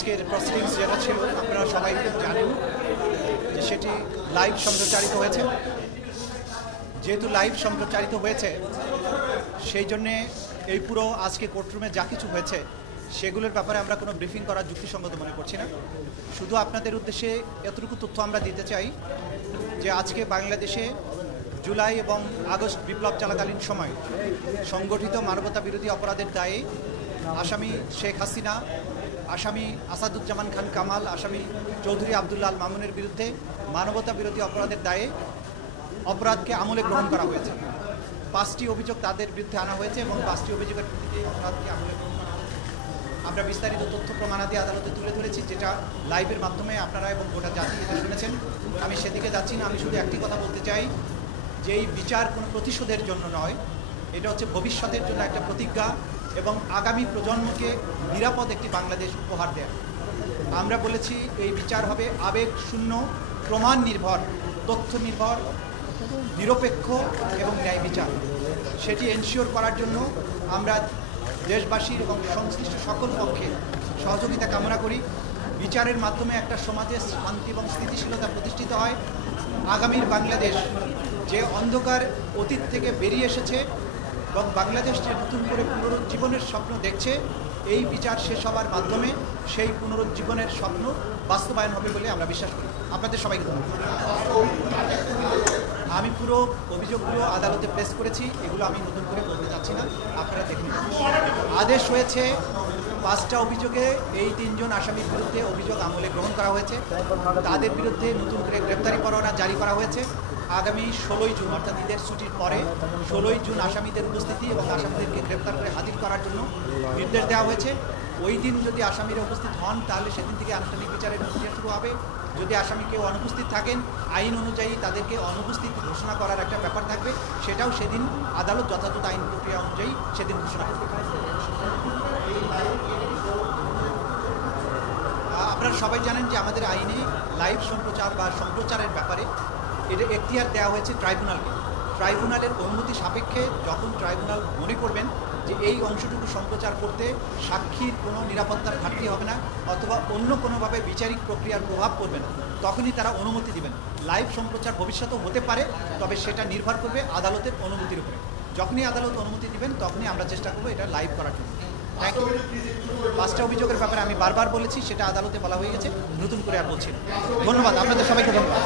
আজকের প্রসিডিংস যেটা ছিল আপনারা সবাই জানেন যে সেটি লাইভ সম্প্রচারিত হয়েছে। যেহেতু লাইভ সম্প্রচারিত হয়েছে সেই জন্যে এই পুরো আজকে কোর্টরুমে যা কিছু হয়েছে সেগুলোর ব্যাপারে আমরা কোনো ব্রিফিং করার যুক্তিসঙ্গত মনে করছি না। শুধু আপনাদের উদ্দেশ্যে এতটুকু তথ্য আমরা দিতে চাই যে আজকে বাংলাদেশে জুলাই এবং আগস্ট বিপ্লব চলাকালীন সময় সংগঠিত মানবতা বিরোধী অপরাধের দায়ে আসামি শেখ হাসিনা, আসামি আসাদুজ্জামান খান কামাল, আসামি চৌধুরী আবদুল্লাহ আল মামুনের বিরুদ্ধে মানবতা বিরোধী অপরাধের দায়ে অপরাধকে আমলে গ্রহণ করা হয়েছে। 5টি অভিযোগ তাদের বিরুদ্ধে আনা হয়েছে এবং 5টি অভিযোগের প্রতিটি অপরাধকে আমলে গ্রহণ করা হয়েছে। আমরা বিস্তারিত তথ্য প্রমাণাদি আদালতে তুলে ধরেছি, যেটা লাইভের মাধ্যমে আপনারা এবং গোটা জাতি এটা শুনেছেন। আমি সেদিকে যাচ্ছি না। আমি শুধু একটি কথা বলতে চাই যে এই বিচার কোনো প্রতিশোধের জন্য নয়, এটা হচ্ছে ভবিষ্যতের জন্য একটা প্রতিজ্ঞা এবং আগামী প্রজন্মকে নিরাপদ একটি বাংলাদেশ উপহার দেয়া। আমরা বলেছি এই বিচার হবে আবেগ শূন্য, প্রমাণ নির্ভর, তথ্য নির্ভর, নিরপেক্ষ এবং ন্যায় বিচার। সেটি এনশিওর করার জন্য আমরা দেশবাসীর এবং সংশ্লিষ্ট সকল পক্ষে সহযোগিতা কামনা করি। বিচারের মাধ্যমে একটা সমাজে শান্তি এবং স্থিতিশীলতা প্রতিষ্ঠিত হয়। আগামীর বাংলাদেশ যে অন্ধকার অতীত থেকে বেরিয়ে এসেছে এবং বাংলাদেশ যে নতুন করে পুনরুজ্জীবনের স্বপ্ন দেখছে, এই বিচার শেষ হওয়ার মাধ্যমে সেই পুনরুজ্জীবনের স্বপ্ন বাস্তবায়ন হবে বলে আমরা বিশ্বাস করি। আপনাদের সবাইকে ধন্যবাদ। আমি পুরো অভিযোগগুলো আদালতে প্লেস করেছি, এগুলো আমি নতুন করে বলতে চাচ্ছি না, আপনারা দেখুন। আদেশ হয়েছে 5টা অভিযোগে এই 3 জন আসামির বিরুদ্ধে অভিযোগ আমলে গ্রহণ করা হয়েছে। তাদের বিরুদ্ধে নতুন করে গ্রেপ্তারি পরোয়ানা জারি করা হয়েছে। আগামী 16ই জুন অর্থাৎ ঈদের ছুটির পরে 16ই জুন আসামিদের উপস্থিতি এবং আসামিদেরকে গ্রেপ্তার করে হাজির করার জন্য নির্দেশ দেওয়া হয়েছে। ওই দিন যদি আসামিরা উপস্থিত হন তাহলে সেদিন থেকে আনুষ্ঠানিক বিচারের প্রক্রিয়া শুরু হবে। যদি আসামি কেউ অনুপস্থিত থাকেন, আইন অনুযায়ী তাদেরকে অনুপস্থিত ঘোষণা করার একটা ব্যাপার থাকবে, সেটাও সেদিন আদালত যথাযথ আইন প্রক্রিয়া অনুযায়ী সেদিন ঘোষণা করবে। আপনারা সবাই জানেন যে আমাদের আইনে লাইভ সম্প্রচার বা সম্প্রচারের ব্যাপারে এটা এখতিয়ার দেওয়া হয়েছে ট্রাইব্যুনালকে। ট্রাইব্যুনালের অনুমতি সাপেক্ষে যখন ট্রাইব্যুনাল মনে করবেন যে এই অংশটুকু সম্প্রচার করতে সাক্ষীর কোনো নিরাপত্তার ঘাটতি হবে না অথবা অন্য কোনোভাবে বিচারিক প্রক্রিয়ার প্রভাব পড়বে না, তখনই তারা অনুমতি দিবেন। লাইভ সম্প্রচার ভবিষ্যতেও হতে পারে, তবে সেটা নির্ভর করবে আদালতের অনুমতির উপরে। যখনই আদালত অনুমতি দিবেন তখনই আমরা চেষ্টা করবো এটা লাইভ করার জন্য। Thank you. 5টা অভিযোগের ব্যাপারে আমি বারবার বলেছি, সেটা আদালতে বলা হয়ে গেছে, নতুন করে আর বলছি না। ধন্যবাদ আপনাদের সবাইকে, ধন্যবাদ।